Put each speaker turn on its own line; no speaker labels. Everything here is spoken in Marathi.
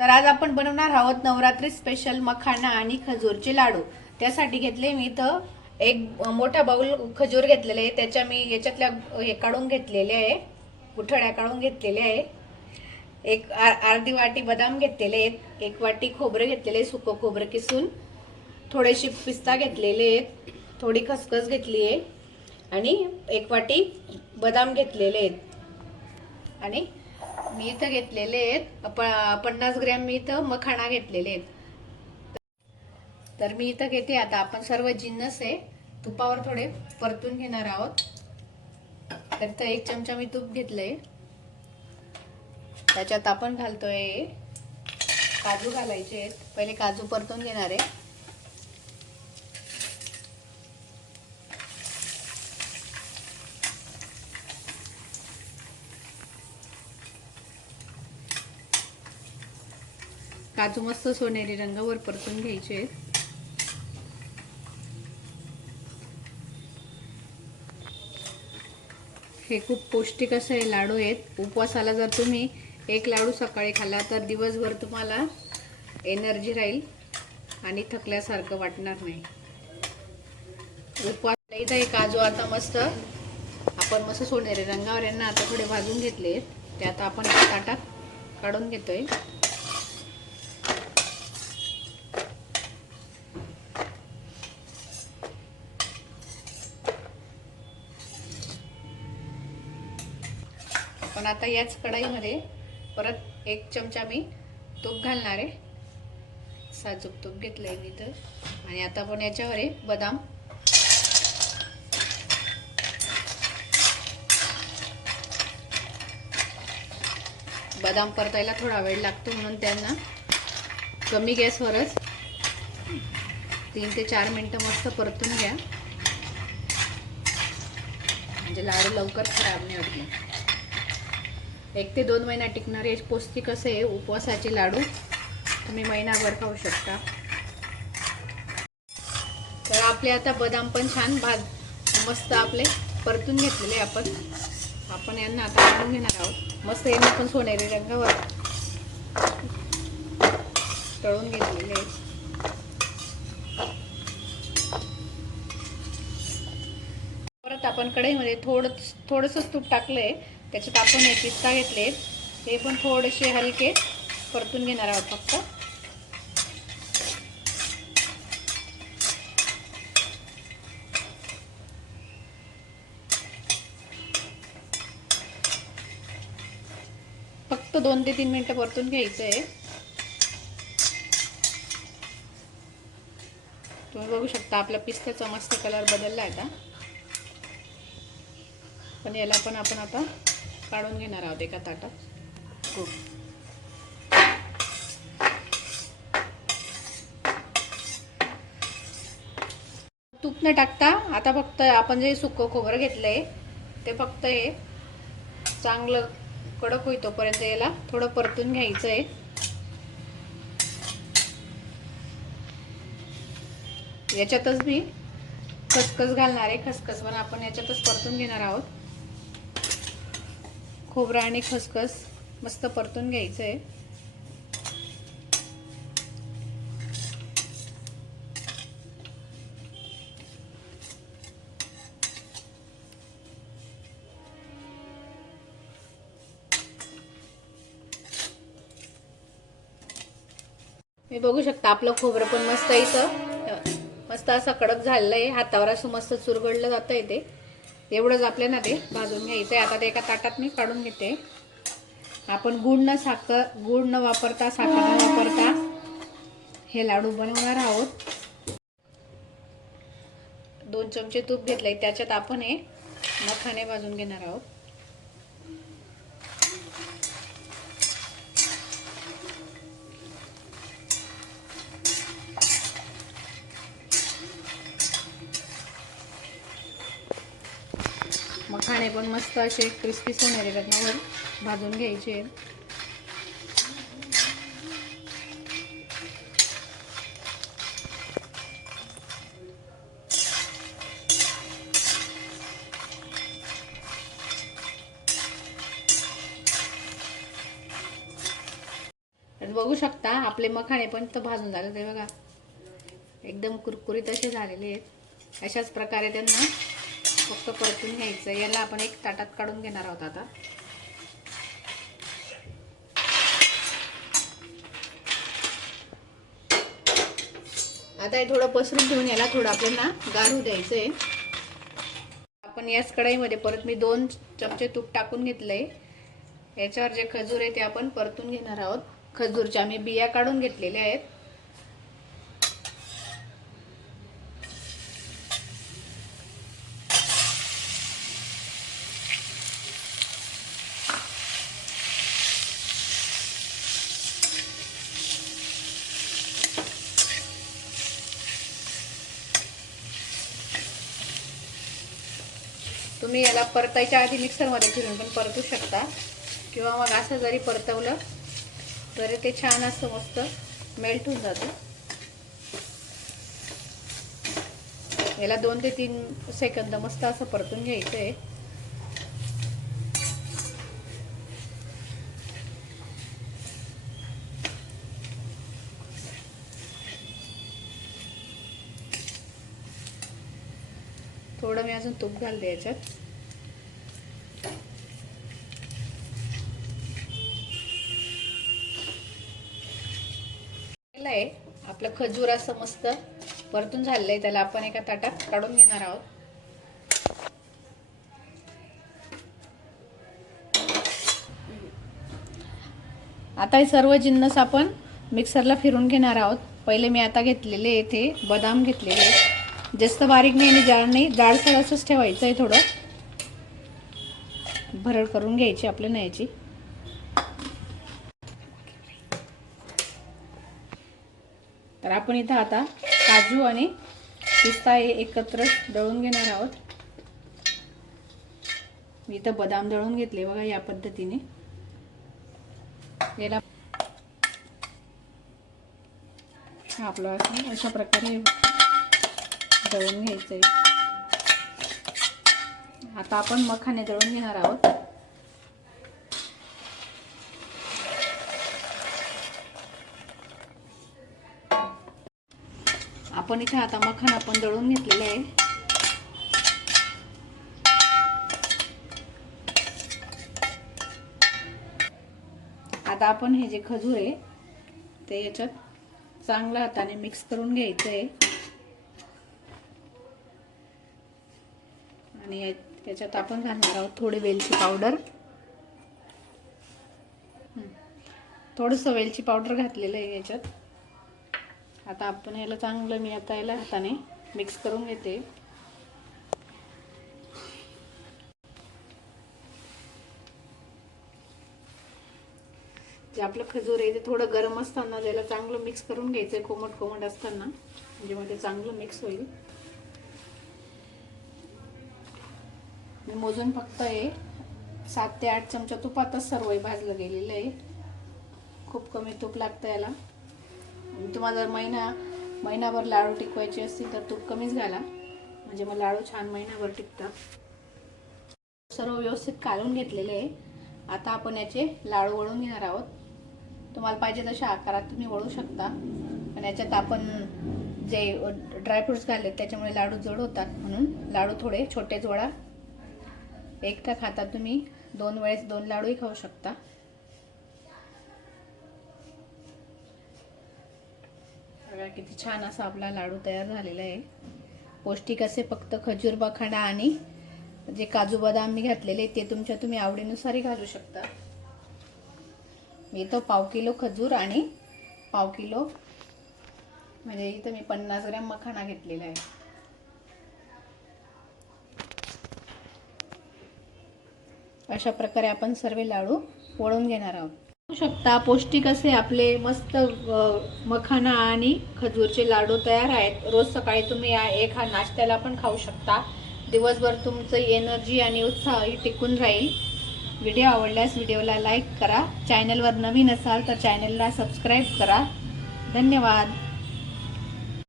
तर आज आपण बनवणार आहोत नवरात्री स्पेशल मखाना आणि खजूरचे लाडू. त्यासाठी घेतले मी इथं एक मोठा बाऊल खजूर घेतलेले आहे. त्याच्या मी याच्यातल्या हे काढून घेतलेले आहे. गुठळ्या काढून घेतलेल्या आहे. एक अर्धी वाटी बदाम घेतलेले आहेत. एक वाटी खोबरं घेतलेले आहे सुकं खोबरं किसून. थोडेसे पिस्ता घेतलेले आहेत. थोडी खसखस घेतली आहे. आणि एक वाटी बदाम घेतलेले आहेत. आणि मी इथं घेतलेले आहेत. पन्नास ग्रॅम मी इथं मखाणा घेतलेले आहेत. तर मी इथं घेते. आता आपण सर्व जिन्नस आहे तुपावर थोडे परतून घेणार आहोत. तर इथं एक चमचा मी तूप घेतलंय. त्याच्यात आपण घालतोय काजू घालायचे आहेत. पहिले काजू परतून घेणार आहे. काजू मस्त सोनेरी रंगावर परतून घ्यायचे. आहेत हे खूप पौष्टिक असे लाडू आहेत. उपवासाला जर तुम्ही एक लाडू सकाळी खाल्ला तर दिवसभर तुम्हाला एनर्जी राहील आणि थकल्यासारखं वाटणार नाही. उपवास इथं हे काजू आता मस्त आपण मस्त सोनेरी रंगावर यांना आता थोडे भाजून घेतले ते आता आपण ताटात काढून घेतोय. पण आता याच कढाईमध्ये परत एक चमचा मी तूप घालणार आहे. साजूक तूप घेतलंय मी तर. आणि आता पण याच्यावर आहे बदाम. बदाम परतायला थोडा वेळ लागतो म्हणून त्यांना कमी गॅसवरच तीन ते चार मिनटं मस्त परतून घ्या. म्हणजे लाडू लवकर खराब नाही होत. एक ते दोन महिना टिकणारे पौष्टिक असे उपवासाचे लाडू तुम्ही महिनाभर खाऊ शकता. तर आपले आता बदाम पण छान भाज मस्त आपले परतून घेतलेले आपण. आपण यांना आता काढून घेणार आहोत. मस्त यांना पण सोनेरी रंगावर तळून घेतलेले आहेत. परत आपण कढईमध्ये थोडं थोडंसं तूप टाकलंय. त्याच्यात आपण हे पिस्ता घेतले ते पण थोडेसे हलके परतून घेणार आहोत फक्त. फक्त दोन ते तीन मिनटं परतून घ्यायचं आहे तुम्ही बघू शकता आपला पिस्त्याचा मस्त कलर बदलला आहे का पण याला पण आपण आता काढून घेणार आहोत एका ताटात. खूप तूप न टाकता आता फक्त आपण जे सुकं खोबरं घेतलंय ते फक्त हे चांगलं कडक होई तोपर्यंत याला थोडं परतून घ्यायचं आहे. याच्यातच मी खसखस घालणार आहे. खसखस पण आपण याच्यातच परतून घेणार आहोत. खोबरं आणि खसखस मस्त परतून घ्यायचं आहे मी बघू शकता आपलं खोबरं पण मस्त इथं मस्त असं कडक झालेलं आहे हातावर असं मस्त चुरगडलं जातं आहे ते. एवढंच आपल्याला ते भाजून घ्यायचं आहे. आता ते एका ताटात मी काढून घेते. आपण गुळ न साखर गुड न वापरता साखर न वापरता हे लाडू बनवणार आहोत. दोन चमचे तूप घेतलंय. त्याच्यात आपण हे मखाने भाजून घेणार आहोत. मखाणे पण मस्त असे क्रिस्पी सोनेरी रत्नावर भाजून घ्यायचे. बघू शकता आपले मखाणे पण तर भाजून झाले ते बघा. एकदम कुरकुरीत असे झालेले आहेत. अशाच प्रकारे त्यांना फक्त परतून घ्यायचं. याला आपण एक ताटात काढून घेणार आहोत आता. आता हे थोडं पसरून घेऊन याला थोडं आपल्याला गारू द्यायचं आहे आपण याच कढईमध्ये परत मी दोन चमचे तूप टाकून घेतलंय. याच्यावर जे खजूर आहे ते आपण परतून घेणार आहोत. खजूरच्या आम्ही बिया काढून घेतलेल्या आहेत. तुम्ही याला परतायच्या आधी मिक्सरमध्ये फिरून पण परतू शकता. किंवा मग असं जरी परतवलं तरी ते छान असं मस्त मेल्ट होऊन जातं. याला दोन ते तीन सेकंद मस्त असं परतून घ्यायचं आहे थोडं मी अजून तूप घालते याच्यात. आहे. आपलं खजूर असं मस्त परतून झालेलं आहे त्याला आपण एका ताटात काढून घेणार आहोत. आता हे सर्व जिन्नस आपण मिक्सरला फिरून घेणार आहोत. पहिले मी आता घेतलेले येथे बदाम घेतलेले. आहेत जास्त बारीक नाही आणि जाड नाही. जाडसर असंच ठेवायचं आहे थोडं. भरड करून घ्यायची आपल्या न्यायची तर आपण इथं आता काजू आणि पिस्ता हे एकत्र दळून घेणार आहोत. मी इथं बदाम दळून घेतले बघा या पद्धतीने. याला आपलं असं अशा प्रकारे दळून आहे आता आपण मखाने दळून घेणार आहोत. आपण इथे आता मखाना आपण दळून घेतलेलं आहे. आता आपण हे जे खजूर आहे ते याच्यात चांगल्या हाताने मिक्स करून घ्यायचं आहे आणि त्याच्यात आपण घालणार आहोत थोडी वेलची पावडर. थोडंसं वेलची पावडर घातलेलं आहे याच्यात. आता आपण याला चांगलं मी आता याला हाताने मिक्स करून घेते. जे आपलं खजूर आहे ते थोडं गरम असताना त्याला चांगलं मिक्स करून घ्यायचं आहे कोमट कोमट असताना म्हणजे मध्ये चांगलं मिक्स होईल. मी मोजून फक्त हे सात ते आठ चमचा तुपातच सर्व भाजलं गेलेलं आहे. खूप कमी तूप लागतं याला. तुम्हाला जर महिना महिनाभर लाडू टिकवायचे असतील तर तूप कमीच घाला. म्हणजे मग लाडू छान महिनाभर टिकतात. सर्व व्यवस्थित काढून घेतलेले आहे. आता आपण याचे लाडू वळून घेणार आहोत. तुम्हाला पाहिजे तशा आकारात तुम्ही वळू शकता. पण याच्यात आपण जे ड्रायफ्रूट्स घालले त्याच्यामुळे लाडू जड होतात म्हणून लाडू थोडे छोटेच वळा. एकटा खाता तुम्ही दोन वेळेस दोन लाडूही खाऊ शकता. बघा किती छान असा आपला लाडू तयार झालेला आहे. पौष्टिक असे फक्त खजूर बखाडा आणि जे काजू बदाम मी घातलेले ते तुमच्या तुम्ही आवडीनुसारही घालू शकता. मी इथं पाव किलो खजूर आणि पाव किलो म्हणजे इथं मी पन्नास ग्रॅम मखाणा घेतलेला आहे. अशा प्रकारे आपण सर्व लाडू वळून घेणार आहोत. पाहू शकता पौष्टिक असे आपले मस्त मखाना आणि खजूरचे लाडू तयार आहेत. रोज सकाळी तुम्ही या एक हा नाश्त्याला पण खाऊ शकता. दिवसभर तुमचं एनर्जी आणि उत्साह टिकून राहील. व्हिडिओ आवडल्यास व्हिडिओला लाईक करा. चॅनलवर नवीन असाल तर चॅनलला सबस्क्राईब करा. धन्यवाद.